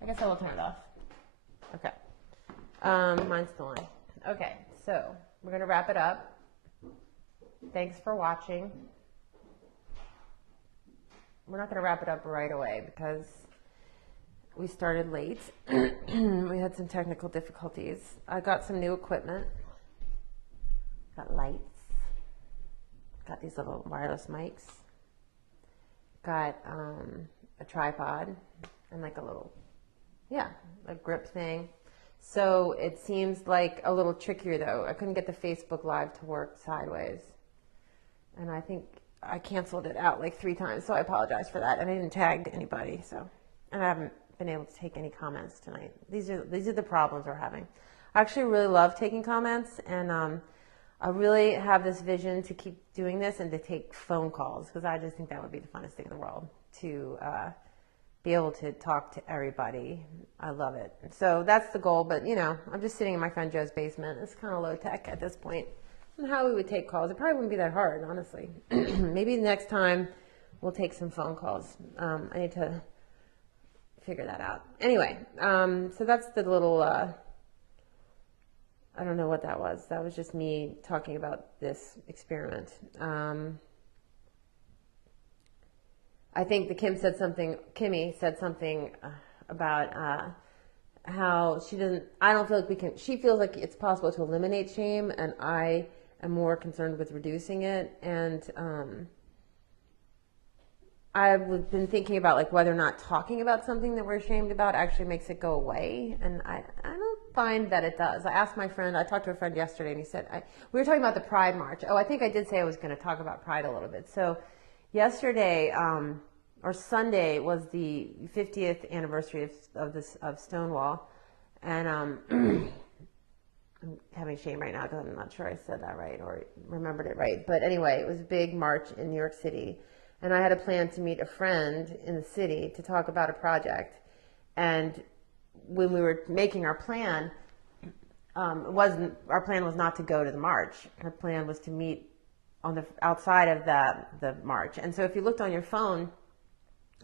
I guess I will turn it off. Okay. Mine's still on. Okay. So, we're going to wrap it up. Thanks for watching. We're not going to wrap it up right away because we started late. We had some technical difficulties. I got some new equipment. Got lights. Got these little wireless mics. Got a tripod and like a little, a grip thing. So it seems like a little trickier though. I couldn't get the Facebook Live to work sideways. And I think I canceled it out like 3 times, so I apologize for that. And I didn't tag anybody, and I haven't been able to take any comments tonight. These are the problems we're having. I actually really love taking comments, and I really have this vision to keep doing this and to take phone calls because I just think that would be the funnest thing in the world to be able to talk to everybody. I love it. So that's the goal. But I'm just sitting in my friend Joe's basement. It's kind of low tech at this point. And how we would take calls. It probably wouldn't be that hard, honestly. Maybe the next time we'll take some phone calls. I need to figure that out. Anyway, so that's the little, I don't know what that was. That was just me talking about this experiment. I think Kimmee said something about how she feels like it's possible to eliminate shame, and I am more concerned with reducing it. And I've been thinking about like whether or not talking about something that we're ashamed about actually makes it go away, and I don't find that it does. I asked my friend, I talked to a friend yesterday, and he said, we were talking about the Pride March. Oh, I think I did say I was going to talk about Pride a little bit. So yesterday, or Sunday, was the 50th anniversary of Stonewall, and I'm having shame right now because I'm not sure I said that right or remembered it right. But anyway, it was a big march in New York City, and I had a plan to meet a friend in the city to talk about a project. And when we were making our plan, our plan was not to go to the march. Our plan was to meet on the outside of the march. And so if you looked on your phone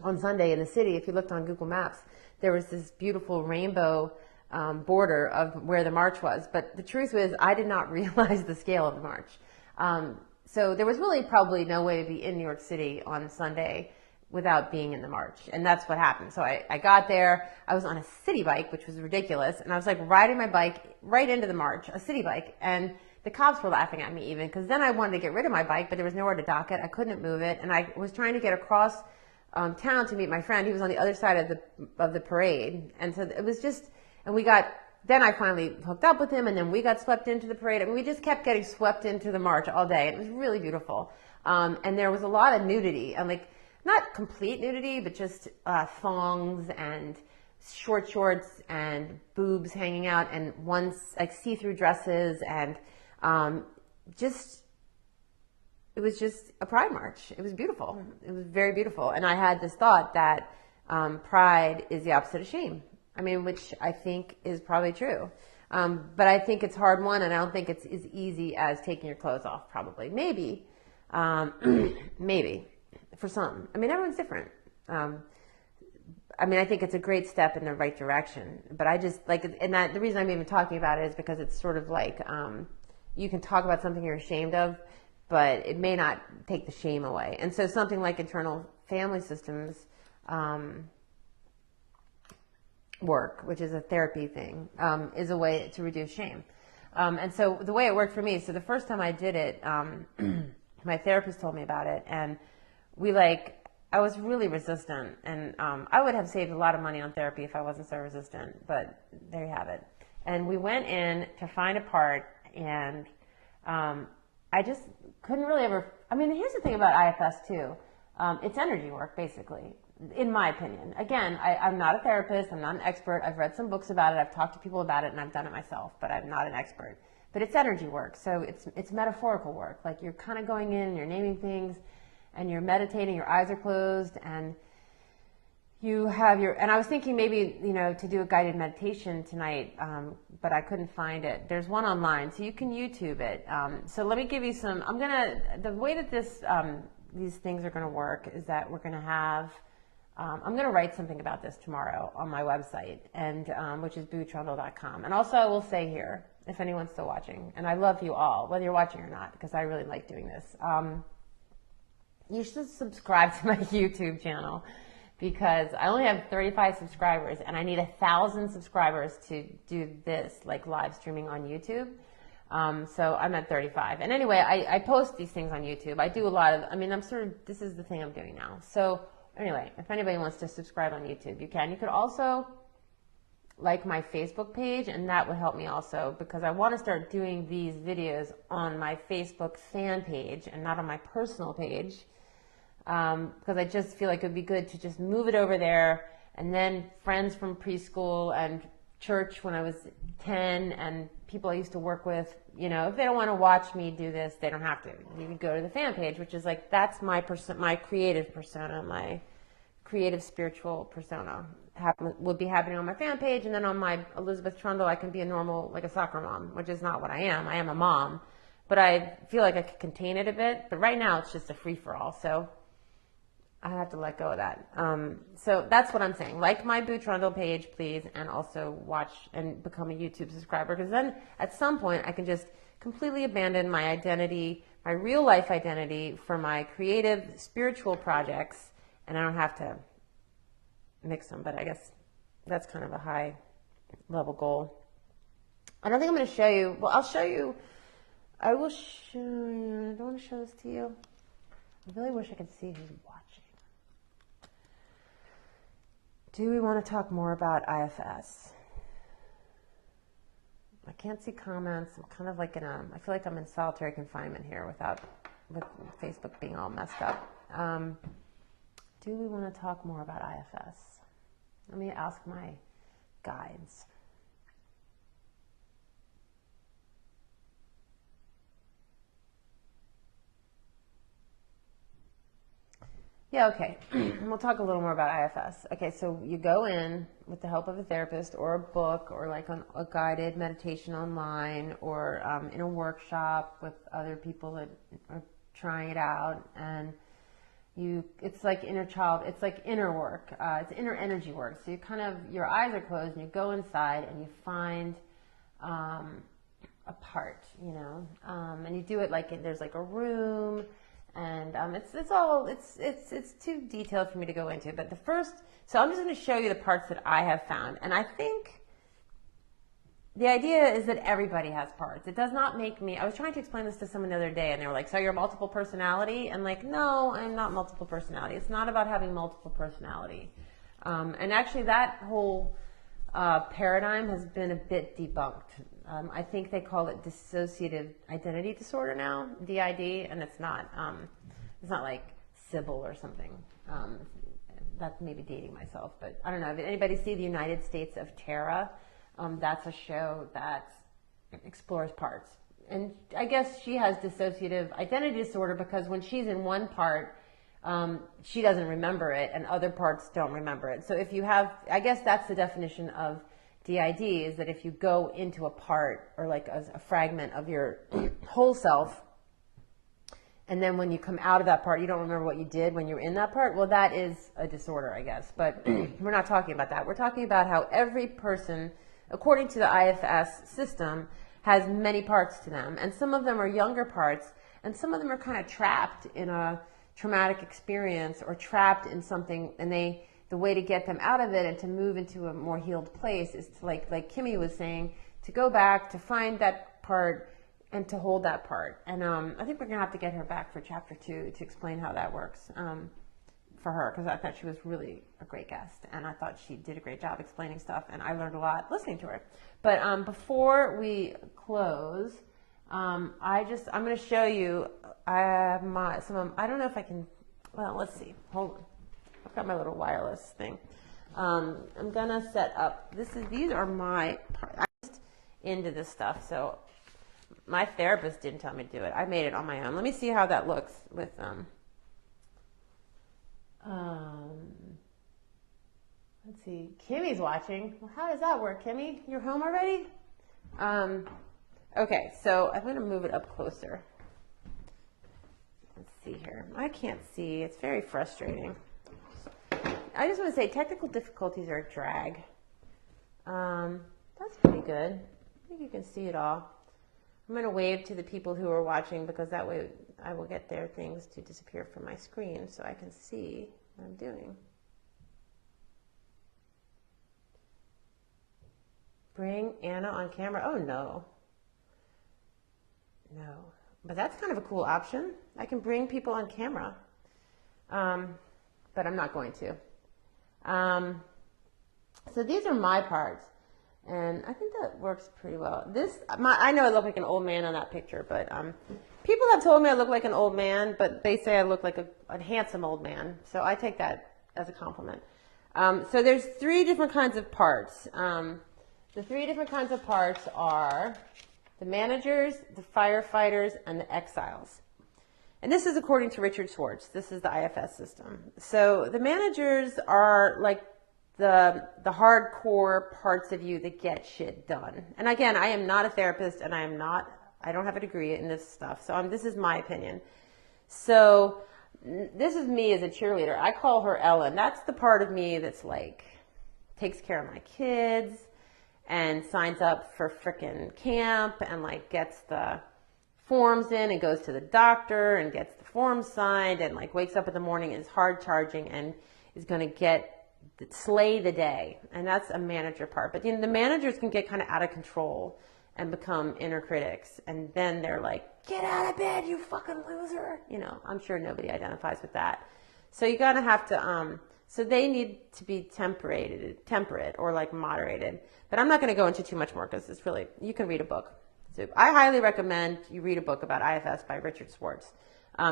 on Sunday in the city, if you looked on Google Maps, there was this beautiful rainbow border of where the march was. But the truth was, I did not realize the scale of the march. So there was really probably no way to be in New York City on Sunday without being in the march. And that's what happened. So I got there. I was on a city bike, which was ridiculous. And I was like riding my bike right into the march, a city bike. And the cops were laughing at me even, because then I wanted to get rid of my bike, but there was nowhere to dock it. I couldn't move it. And I was trying to get across town to meet my friend. He was on the other side of the parade. And so it was just, and then I finally hooked up with him, and then we got swept into the parade. I mean, we just kept getting swept into the march all day. It was really beautiful. And there was a lot of nudity, and like, not complete nudity, but just thongs and short shorts and boobs hanging out, and like see-through dresses, and it was just a pride march. It was beautiful. It was very beautiful. And I had this thought that pride is the opposite of shame. I mean, which I think is probably true. But I think it's hard won, and I don't think it's as easy as taking your clothes off, probably. Maybe. Maybe. For some. I mean, everyone's different. I mean, I think it's a great step in the right direction. But I just, like, and the reason I'm even talking about it is because it's sort of like, you can talk about something you're ashamed of, but it may not take the shame away. And so something like internal family systems, work, which is a therapy thing, is a way to reduce shame. And so the way it worked for me, so the first time I did it, my therapist told me about it, and I was really resistant, and I would have saved a lot of money on therapy if I wasn't so resistant, but there you have it. And we went in to find a part, and I just couldn't really ever, I mean, here's the thing about IFS too. It's energy work, basically, in my opinion. Again, I'm not a therapist. I'm not an expert. I've read some books about it. I've talked to people about it, and I've done it myself, but I'm not an expert. But it's energy work, so it's metaphorical work. Like, you're kind of going in, and you're naming things, and you're meditating, your eyes are closed, and you have and I was thinking maybe, to do a guided meditation tonight, but I couldn't find it. There's one online, so you can YouTube it. So let me give you some, the way that these things are going to work is that we're going to have, I'm going to write something about this tomorrow on my website, and which is bootrundle.com. And also I will say here, if anyone's still watching, and I love you all, whether you're watching or not, because I really like doing this, you should subscribe to my YouTube channel, because I only have 35 subscribers, and I need 1,000 subscribers to do this, like live streaming on YouTube. So I'm at 35. And anyway, I post these things on YouTube. I do a lot of, this is the thing I'm doing now. So anyway, if anybody wants to subscribe on YouTube, you can. You could also like my Facebook page, and that would help me also, because I want to start doing these videos on my Facebook fan page and not on my personal page. Because I just feel like it would be good to just move it over there, and then friends from preschool and church when I was 10, and people I used to work with, if they don't want to watch me do this, they don't have to. You can go to the fan page, which is like, that's my creative persona, my creative spiritual persona would be happening on my fan page. And then on my Elizabeth Trundle, I can be a normal, like a soccer mom, which is not what I am. I am a mom, but I feel like I could contain it a bit. But right now it's just a free-for-all, so I have to let go of that. So that's what I'm saying. Like my Boo Trundle page, please, and also watch and become a YouTube subscriber, because then at some point I can just completely abandon my identity, my real life identity, for my creative spiritual projects, and I don't have to mix them. But I guess that's kind of a high level goal. I don't think I'm going to show you. Well, I'll show you. I will show you. I don't want to show this to you. I really wish I could see who's watching. Do we want to talk more about IFS? I can't see comments. I'm kind of like I feel like I'm in solitary confinement here with Facebook being all messed up. Do we want to talk more about IFS? Let me ask my guides. Yeah, okay. We'll talk a little more about IFS. Okay, so you go in with the help of a therapist or a book, or like on a guided meditation online, or in a workshop with other people that are trying it out. And it's like inner child, it's like inner work, it's inner energy work. So you kind of, your eyes are closed and you go inside and you find a part, you know, and you do it like there's like a room, and it's too detailed for me to go into. But so I'm just going to show you the parts that I have found, and I think the idea is that everybody has parts. It does not make me, I was trying to explain this to someone the other day, and they were like, so you're multiple personality? And like, no, I'm not multiple personality. It's not about having multiple personality. And actually that whole paradigm has been a bit debunked. I think they call it dissociative identity disorder now, D.I.D, and it's not like Sybil or something. That's maybe dating myself, but I don't know. Did anybody see the United States of Tara? That's a show that explores parts. And I guess she has dissociative identity disorder because when she's in one part, she doesn't remember it and other parts don't remember it. So if you have, I guess that's the definition of D.I.D, is that if you go into a part or like a fragment of your whole self, and then when you come out of that part, you don't remember what you did when you were in that part, well, that is a disorder, I guess. But we're not talking about that. We're talking about how every person, according to the IFS system, has many parts to them. And some of them are younger parts, and some of them are kind of trapped in a traumatic experience or trapped in something, and the way to get them out of it and to move into a more healed place is to, like Kimmee was saying, to go back, to find that part, and to hold that part. And I think we're going to have to get her back for chapter 2 to explain how that works for her, because I thought she was really a great guest, and I thought she did a great job explaining stuff, and I learned a lot listening to her. But before we close, I'm going to show you, I don't know if I can, well, let's see, hold on. I've got my little wireless thing. I'm going to set up, these are my, I'm just into this stuff, so my therapist didn't tell me to do it. I made it on my own. Let me see how that looks with let's see. Kimmy's watching. Well, how does that work, Kimmee? You're home already? Okay, so I'm going to move it up closer. Let's see here. I can't see. It's very frustrating. I just want to say technical difficulties are a drag. That's pretty good. I think you can see it all. I'm going to wave to the people who are watching, because that way I will get their things to disappear from my screen so I can see what I'm doing. Bring Anna on camera. Oh, no. No. But that's kind of a cool option. I can bring people on camera. But I'm not going to. So these are my parts. And I think that works pretty well. I know I look like an old man on that picture, but people have told me I look like an old man, but they say I look like a handsome old man. So I take that as a compliment. So there's 3 different kinds of parts. The 3 different kinds of parts are the managers, the firefighters, and the exiles. And this is according to Richard Schwartz. This is the IFS system. So the managers are like the hardcore parts of you that get shit done. And again, I am not a therapist, and I don't have a degree in this stuff. So this is my opinion. So this is me as a cheerleader. I call her Ellen. That's the part of me that's like, takes care of my kids and signs up for frickin' camp and like gets the forms in and goes to the doctor and gets the forms signed and like wakes up in the morning and is hard charging and is going to slay the day. And that's a manager part. But the managers can get kind of out of control and become inner critics. And then they're like, get out of bed, you fucking loser. I'm sure nobody identifies with that. So you gotta have to, so they need to be temperate or like moderated. But I'm not going to go into too much more because it's really, you can read a book. So I highly recommend you read a book about IFS by Richard Schwartz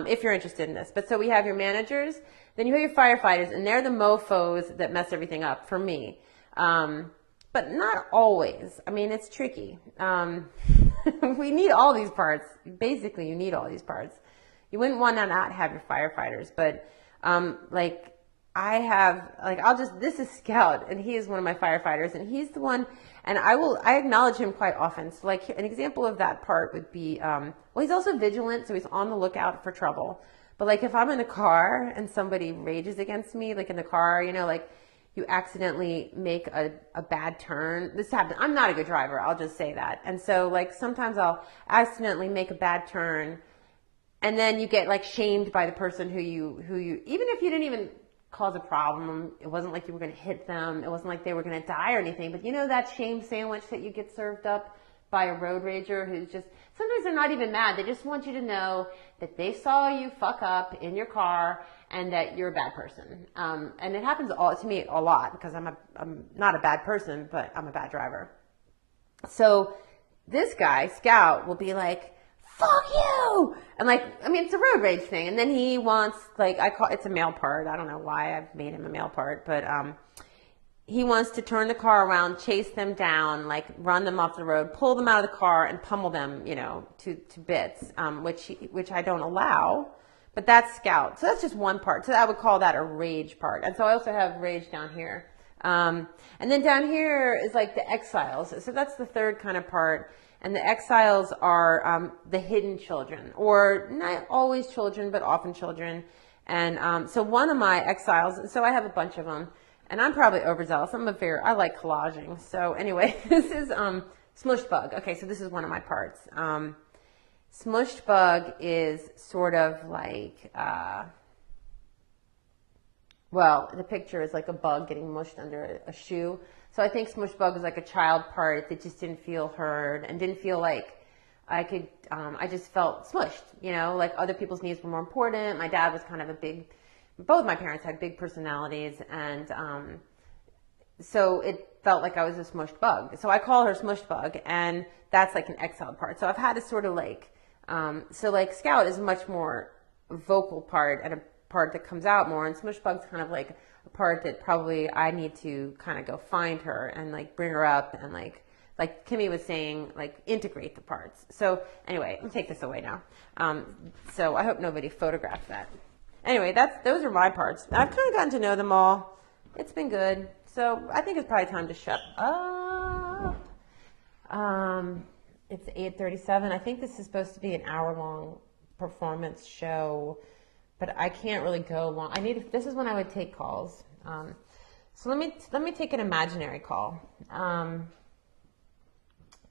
if you're interested in this. But so we have your managers, then you have your firefighters, and they're the mofos that mess everything up for me. But not always. I mean, it's tricky. We need all these parts. Basically, you need all these parts. You wouldn't want to not have your firefighters, but this is Scout, and he is one of my firefighters, and he's the one, and I acknowledge him quite often. So like an example of that part would be, he's also vigilant, so he's on the lookout for trouble. But like if I'm in a car and somebody rages against me, like in the car, you know, like you accidentally make a bad turn. This happens. I'm not a good driver. I'll just say that. And so like sometimes I'll accidentally make a bad turn, and then you get like shamed by the person who you, even if you didn't even cause a problem, it wasn't like you were going to hit them. It wasn't like they were going to die or anything. But you know that shame sandwich that you get served up by a road rager who's just, sometimes they're not even mad. They just want you to know that they saw you fuck up in your car and that you're a bad person. And it happens to me a lot because I'm not a bad person, but I'm a bad driver. So this guy, Scout, will be like, fuck you! And like, I mean, it's a road rage thing. And then he wants, like, it's a male part. I don't know why I've made him a male part, but he wants to turn the car around, chase them down, like run them off the road, pull them out of the car, and pummel them, you know, to bits, which I don't allow. But that's Scout. So that's just one part. So I would call that a rage part. And so I also have rage down here. And then down here is like the exiles. So that's the third kind of part. And the exiles are the hidden children, or not always children, but often children. And so one of my exiles, so I have a bunch of them, and I'm probably overzealous. I like collaging. So anyway, this is Smushed Bug. Okay, so this is one of my parts. Smushed Bug is sort of like, well, the picture is like a bug getting mushed under a shoe. So I think Smush Bug was like a child part that just didn't feel heard and didn't feel like I could, I just felt smushed, you know, like other people's needs were more important. My dad was kind of both my parents had big personalities, and so it felt like I was a smushed bug. So I call her Smushed Bug, and that's like an exiled part. So I've had to sort of like, so like Scout is a much more vocal part and a part that comes out more, and Smush Bug's kind of like a part that probably I need to kind of go find her and like bring her up and like Kimmee was saying, like integrate the parts. So anyway, I'll take this away now. So I hope nobody photographed that. Anyway, those are my parts. I've kind of gotten to know them all. It's been good. So I think it's probably time to shut up. It's 8:37. I think this is supposed to be an hour-long performance show, but I can't really go long. This is when I would take calls. So let me take an imaginary call.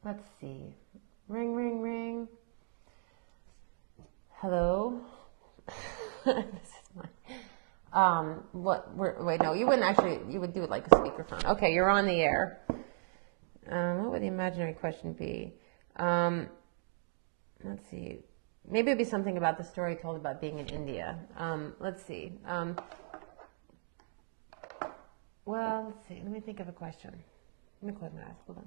Let's see. Ring, ring, ring. Hello. This is my. Wait, no, you wouldn't actually. You would do it like a speakerphone. Okay, you're on the air. What would the imaginary question be? Let's see. Maybe it'd be something about the story told about being in India. Let's see. Well, let's see. Let me think of a question. Let me close my eyes. Hold on.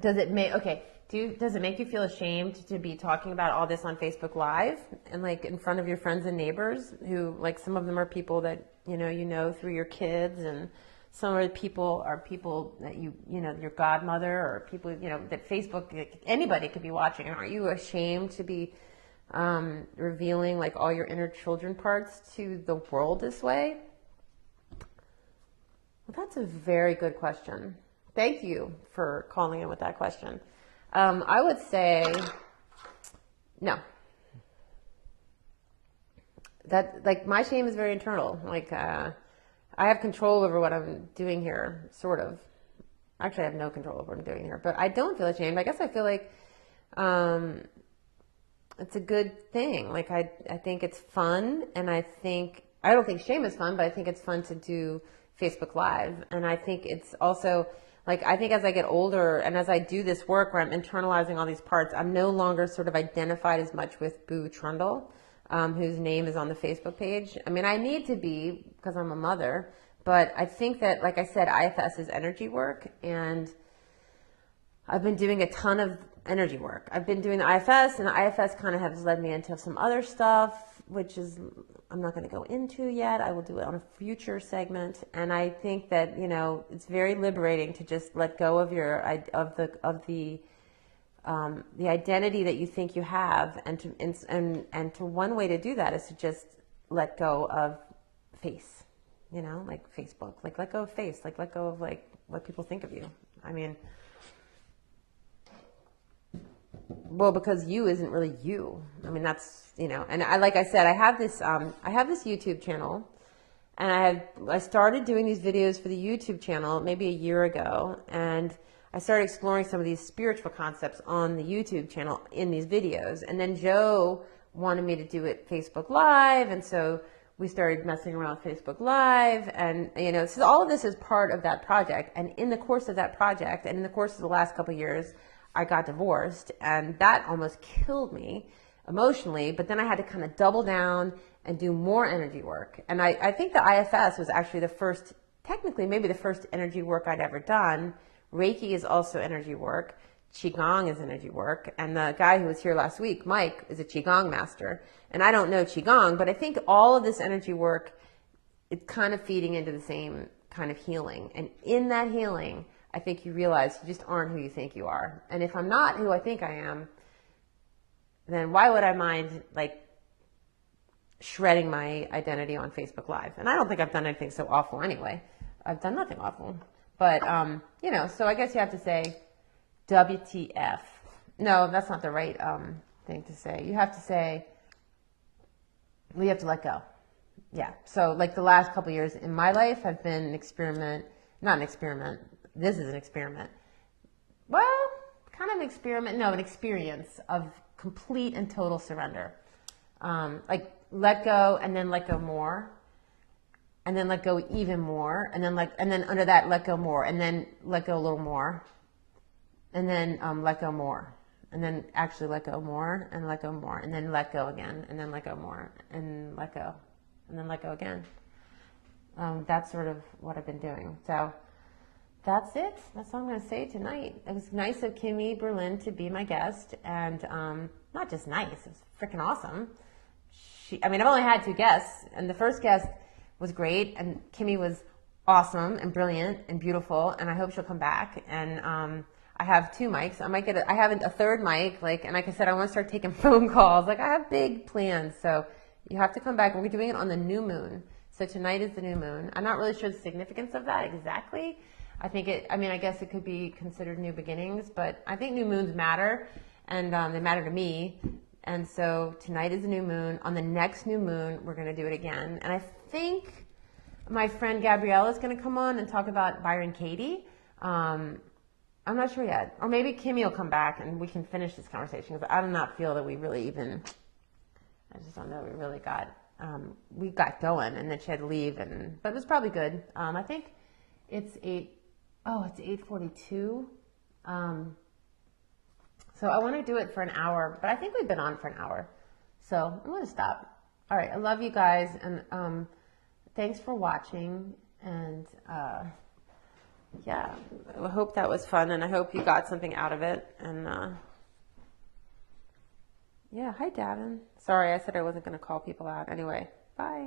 Does it make you feel ashamed to be talking about all this on Facebook Live and like in front of your friends and neighbors who, like, some of them are people that you know through your kids, and some of the people are people that you know, your godmother, or people, you know, that Facebook, anybody could be watching. Aren't you ashamed to be revealing like all your inner children parts to the world this way? Well, that's a very good question. Thank you for calling in with that question. I would say no. That, like, my shame is very internal. Like, I have control over what I'm doing here, sort of. Actually, I have no control over what I'm doing here, but I don't feel ashamed. I guess I feel like it's a good thing. Like, I think it's fun, and I don't think shame is fun, but I think it's fun to do Facebook Live. And I think it's also, like, I think as I get older and as I do this work where I'm internalizing all these parts, I'm no longer sort of identified as much with Boo Trundle, whose name is on the Facebook page. I mean, I need to be because I'm a mother, but I think that, like I said, IFS is energy work, and I've been doing a ton of energy work. I've been doing the IFS, and the IFS kind of has led me into some other stuff, which is I'm not going to go into yet. I will do it on a future segment, and I think that, you know, it's very liberating to just let go of the identity that you think you have, and to one way to do that is to just let go of face, you know, like Facebook, like let go of face, like let go of like what people think of you. I mean, Well, because you isn't really you. I mean, that's, you know, and like I said, I have this YouTube channel, and I started doing these videos for the YouTube channel maybe a year ago, and I started exploring some of these spiritual concepts on the YouTube channel in these videos. And then Joe wanted me to do it Facebook Live, and so we started messing around with Facebook Live, and, you know, so all of this is part of that project. And in the course of that project, and in the course of the last couple of years, I got divorced, and that almost killed me emotionally. But then I had to kind of double down and do more energy work. And I think the IFS was actually the first, technically maybe the first energy work I'd ever done. Reiki is also energy work. Qigong is energy work. And the guy who was here last week, Mike, is a Qigong master. And I don't know Qigong, but I think all of this energy work, it's kind of feeding into the same kind of healing. And in that healing, I think you realize you just aren't who you think you are. And if I'm not who I think I am, then why would I mind, like, shredding my identity on Facebook Live? And I don't think I've done anything so awful anyway. I've done nothing awful. But, you know, so I guess you have to say WTF. No, that's not the right thing to say. You have to say, we have to let go. Yeah. So, like, the last couple of years in my life have been an experiment. Not an experiment. This is an experiment. Well, kind of an experiment. No, an experience of complete and total surrender. Like, let go and then let go more. And then let go even more. And then under that, let go more. And then let go a little more. And then let go more. And then actually let go more and let go more. And then let go again. And then let go more. And let go. And then let go again. That's sort of what I've been doing. So that's it. That's all I'm going to say tonight. It was nice of Kimmee Berlin to be my guest. And not just nice. It was freaking awesome. I've only had 2 guests. And the first guest was great. And Kimmee was awesome and brilliant and beautiful. And I hope she'll come back. And I have 2 mics. I have a third mic, and like I said, I want to start taking phone calls. Like, I have big plans, so you have to come back. We're doing it on the new moon. So tonight is the new moon. I'm not really sure the significance of that exactly. I guess it could be considered new beginnings, but I think new moons matter, and they matter to me. And so tonight is the new moon. On the next new moon, we're going to do it again. And I think my friend Gabrielle is going to come on and talk about Byron Katie. I'm not sure yet. Or maybe Kimmee will come back and we can finish this conversation, because I do not feel that we really I just don't know, we got going, and then she had to leave, but it was probably good. I think it's 8:42. So I want to do it for an hour, but I think we've been on for an hour. So I'm going to stop. All right. I love you guys. And thanks for watching. And yeah, I hope that was fun, and I hope you got something out of it. And yeah, hi, Davin. Sorry, I said I wasn't going to call people out. Anyway, bye.